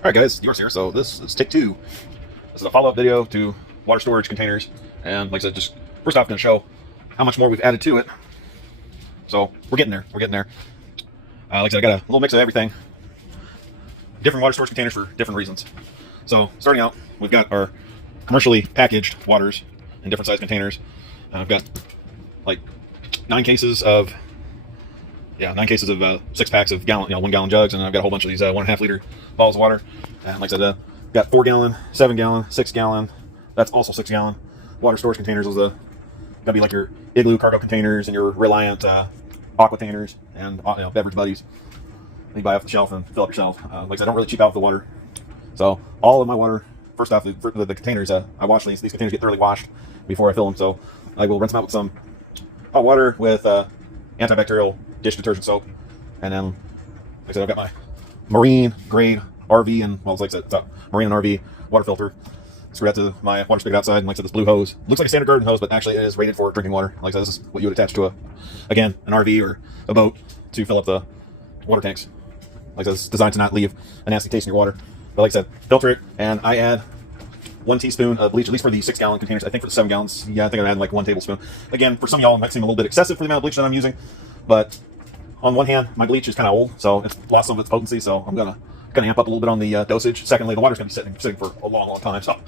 Alright guys, yours here. So this is take two. This is a follow-up video to water storage containers. And like I said, just first off going to show how much more we've added to it. So we're getting there. We're getting there. Like I said, I got a little mix of everything. Different water storage containers for different reasons. So starting out, we've got our commercially packaged waters in different size containers. I've got like 9 cases of 6 packs of gallon, 1 gallon jugs, and I've got a whole bunch of these 1.5 liter bottles of water. And like I said, got 4 gallon, 7 gallon, 6 gallon. That's also 6 gallon water storage containers. Those are gotta be like your Igloo cargo containers and your Reliant aqua containers and beverage buddies. You buy off the shelf and fill up yourself. Like I said, I don't really cheap out the water. So all of my water, first off, the containers, I wash these. These containers get thoroughly washed before I fill them. So I will rinse them out with some hot water with antibacterial dish detergent soap, and then like I said, I've got my marine grade RV and like I said, it's a marine and RV water filter. Screw that to my water spigot outside, and like I said, this blue hose looks like a standard garden hose, but actually it is rated for drinking water. Like I said, this is what you would attach to an RV or a boat to fill up the water tanks. Like I said, it's designed to not leave a nasty taste in your water. But like I said, filter it, and I add 1 teaspoon of bleach, at least for the 6 gallon containers. I think for the 7 gallons, I think I add like 1 tablespoon. Again, for some of y'all, it might seem a little bit excessive for the amount of bleach that I'm using, but on one hand, my bleach is kind of old, so it's lost some of its potency, so I'm gonna amp up a little bit on the dosage. Secondly, the water's gonna be sitting for a long time, so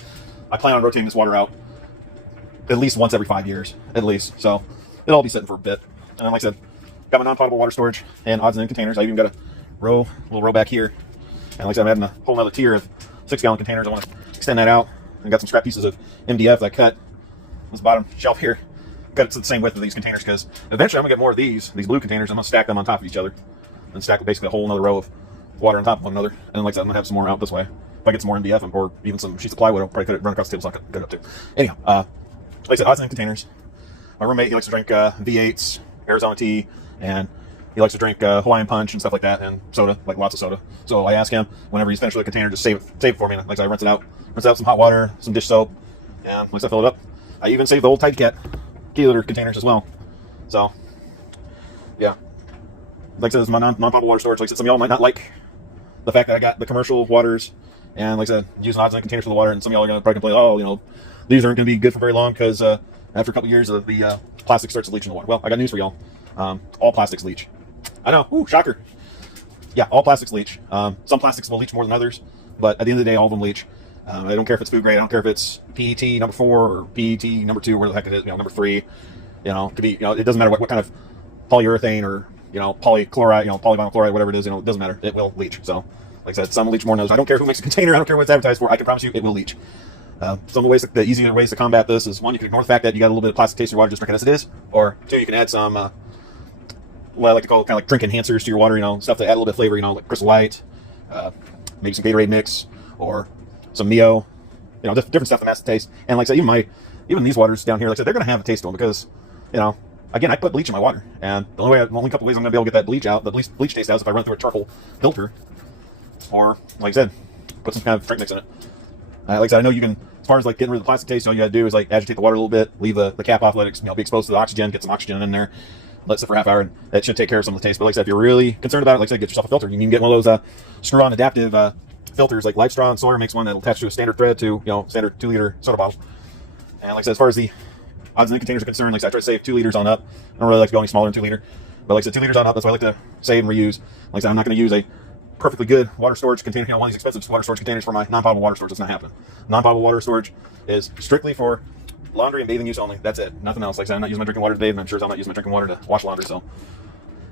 I plan on rotating this water out at least once every 5 years, at least. So it'll all be sitting for a bit. And then, like I said, got my non-potable water storage and odds and end containers. I even got a little row back here. And like I said, I'm adding a whole other tier of 6 gallon containers. I want to extend that out. I got some scrap pieces of MDF that I cut this bottom shelf here. Cut it to the same width of these containers because eventually I'm gonna get more of these blue containers. I'm gonna stack them on top of each other and stack basically a whole another row of water on top of one another. And then like I said, I'm gonna have some more out this way. If I get some more MDF or even some sheets of plywood, I'll probably cut it, run across the table so I can cut it up too. Anyhow, like I said, odds and end containers. My roommate, he likes to drink V8s, Arizona tea, and he likes to drink Hawaiian Punch and stuff like that, and soda, like lots of soda. So I ask him whenever he's finished with the container, just save it for me. Like I said, I rinse out some hot water, some dish soap, and once I fill it up, I even save the old Tide Cat liter containers as well. So yeah, like I said, this is my non-potable water storage. Like I said, some of y'all might not like the fact that I got the commercial waters, and like I said, using odds and containers for the water, and some of y'all are gonna probably complain, oh, these aren't gonna be good for very long because after a couple years of the plastic starts to leach in the water. Well, I got news for y'all. All plastics leach. I know, ooh, shocker. Yeah, all plastics leach. Some plastics will leach more than others, but at the end of the day, all of them leach. I don't care if it's food grade. I don't care if it's PET number 4 or PET number 2, where the heck it is, number 3. Could be, it doesn't matter what kind of polyurethane or, polychloride, polyvinyl chloride, whatever it is, it doesn't matter. It will leach. So, like I said, some will leach more than others. I don't care who makes a container. I don't care what it's advertised for. I can promise you it will leach. Some of the ways, the easier ways to combat this is, 1, you can ignore the fact that you got a little bit of plastic taste in your water, just drink it as it is. Or 2, you can add some, what I like to call kind of like drink enhancers to your water, stuff that add a little bit of flavor, like Crystal Light, maybe some Gatorade mix, or some Mio, different stuff that has to taste. And like I said, even these waters down here, like I said, they're going to have a taste to them because, again, I put bleach in my water, and the only couple ways I'm going to be able to get that bleach out, the bleach taste out, is if I run through a charcoal filter, or like I said, put some kind of drink mix in it. Like I said, I know you can, as far as like getting rid of the plastic taste, all you got to do is like agitate the water a little bit, leave the cap off, let it be exposed to the oxygen, get some oxygen in there, let it sit for a half hour, and that should take care of some of the taste. But like I said, if you're really concerned about it, like I said, get yourself a filter. You can get one of those screw-on adaptive filters, like Life Straw and Sawyer makes one that'll attach to a standard thread to standard 2 liter soda bottle. And like I said, as far as the odds and end containers are concerned, like I said, I try to save 2 liters on up. I don't really like to go any smaller than 2 liter, but like I said, 2 liters on up. That's why I like to save and reuse. Like I said, I'm not going to use a perfectly good water storage container, one of these expensive water storage containers for my non-potable water storage. That's not happening. Non-potable water storage is strictly for laundry and bathing use only. That's it. Nothing else. Like I said, I'm not using my drinking water to bathe, and I'm sure I'm not using my drinking water to wash laundry. So,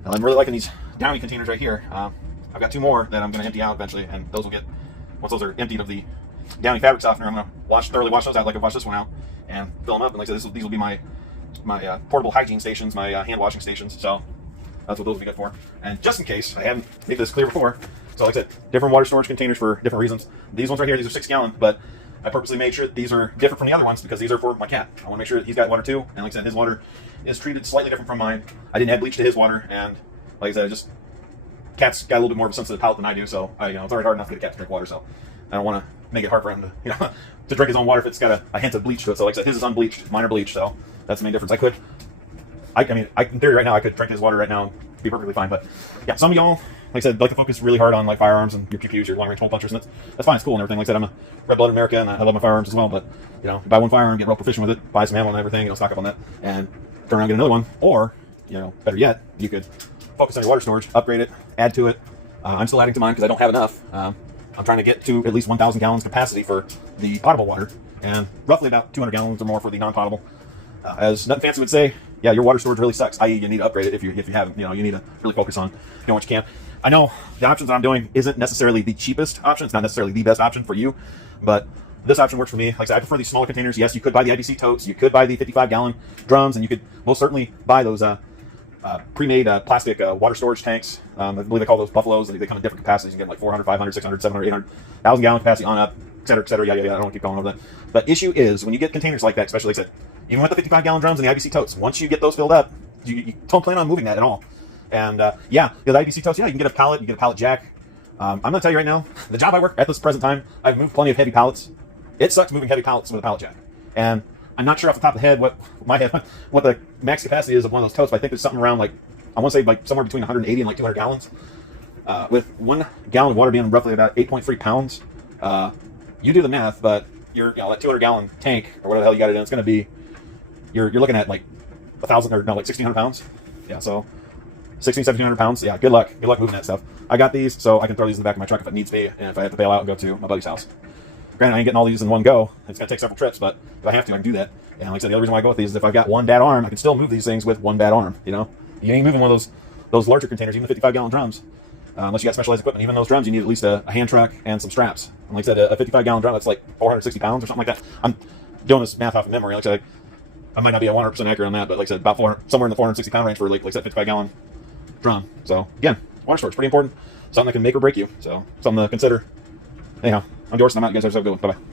and I'm really liking these Downy containers right here. I've got 2 more that I'm going to empty out eventually, and those will get, once those are emptied of the Downy fabric softener, I'm going to thoroughly wash those out like I've washed this one out, and fill them up. And like I said, these will be my portable hygiene stations, my hand washing stations. So that's what those will be good for. And just in case I hadn't made this clear before, so like I said, different water storage containers for different reasons. These ones right here, these are 6 gallon, but I purposely made sure that these are different from the other ones because these are for my cat. I want to make sure that he's got water too, and like I said, his water is treated slightly different from mine. I didn't add bleach to his water, and like I said, cat's got a little bit more of a sensitive palate than I do, so it's already hard enough to get a cat to drink water, so I don't want to make it hard for him to, to drink his own water if it's got a hint of bleach to it. So like I said, his is unbleached, mine are bleached, so that's the main difference. I mean, in theory right now, I could drink his water right now and be perfectly fine, but yeah, some of y'all like I said, like to focus really hard on like firearms and your PQs, your long range hole punchers, and that's fine, it's cool and everything. Like I said, I'm a red-blooded American, and I love my firearms as well. But you know, buy one firearm, get real proficient with it, buy some ammo and everything, you know, stock up on that, and turn around and get another one. Or, you know, better yet, you could focus on your water storage, upgrade it, add to it. I'm still adding to mine because I don't have enough. I'm trying to get to at least 1,000 gallons capacity for the potable water, and roughly about 200 gallons or more for the non-potable. As Nothing Fancy would say, yeah, your water storage really sucks, i.e. you need to upgrade it if you haven't. You know, you need to really focus on doing what you can. I know the options that I'm doing isn't necessarily the cheapest option. It's not necessarily the best option for you, but this option works for me. Like I said, I prefer these smaller containers. Yes, you could buy the IBC totes, you could buy the 55-gallon drums, and you could most certainly buy those pre-made plastic water storage tanks. I believe they call those buffaloes. They come in different capacities. You can get like 400, 500, 600, 700, 800, 1,000 gallon capacity on up, et cetera, et cetera. Yeah. I don't want to keep going over that. But issue is when you get containers like that, especially like I said, even with the 55-gallon drums and the IBC totes, once you get those filled up, you don't plan on moving that at all. And yeah, the IBC totes, yeah, you can get a pallet, you get a pallet jack. I'm going to tell you right now, the job I work at this present time, I've moved plenty of heavy pallets. It sucks moving heavy pallets with a pallet jack. And I'm not sure off the top of the head what the max capacity is of one of those totes, but I think there's something around like, I want to say like somewhere between 180 and like 200 gallons. With 1 gallon of water being roughly about 8.3 pounds, you do the math, but that 200 gallon tank or whatever the hell you got it in, it's going to be, you're looking at like 1,000 or no, like 1,600 pounds. Yeah, so 1,700 pounds. Yeah, good luck moving that stuff. I got these, so I can throw these in the back of my truck if it needs be, and if I have to bail out and go to my buddy's house. Granted, I ain't getting all these in one go. It's going to take several trips, but if I have to, I can do that. And like I said, the other reason why I go with these is if I've got one bad arm, I can still move these things with one bad arm. You know, you ain't moving one of those larger containers, even the 55-gallon drums, unless you got specialized equipment. Even those drums, you need at least a hand truck and some straps. And like I said, a 55-gallon drum, that's like 460 pounds or something like that. I'm doing this math off of memory. Like I said, I might not be 100% accurate on that, but like I said, about somewhere in the 460 pound range for like I said, 55-gallon drum. So again, water storage, pretty important. Something that can make or break you. So something to consider. Anyhow, I'm Doris, and I'm out. You guys have a good one. Bye-bye.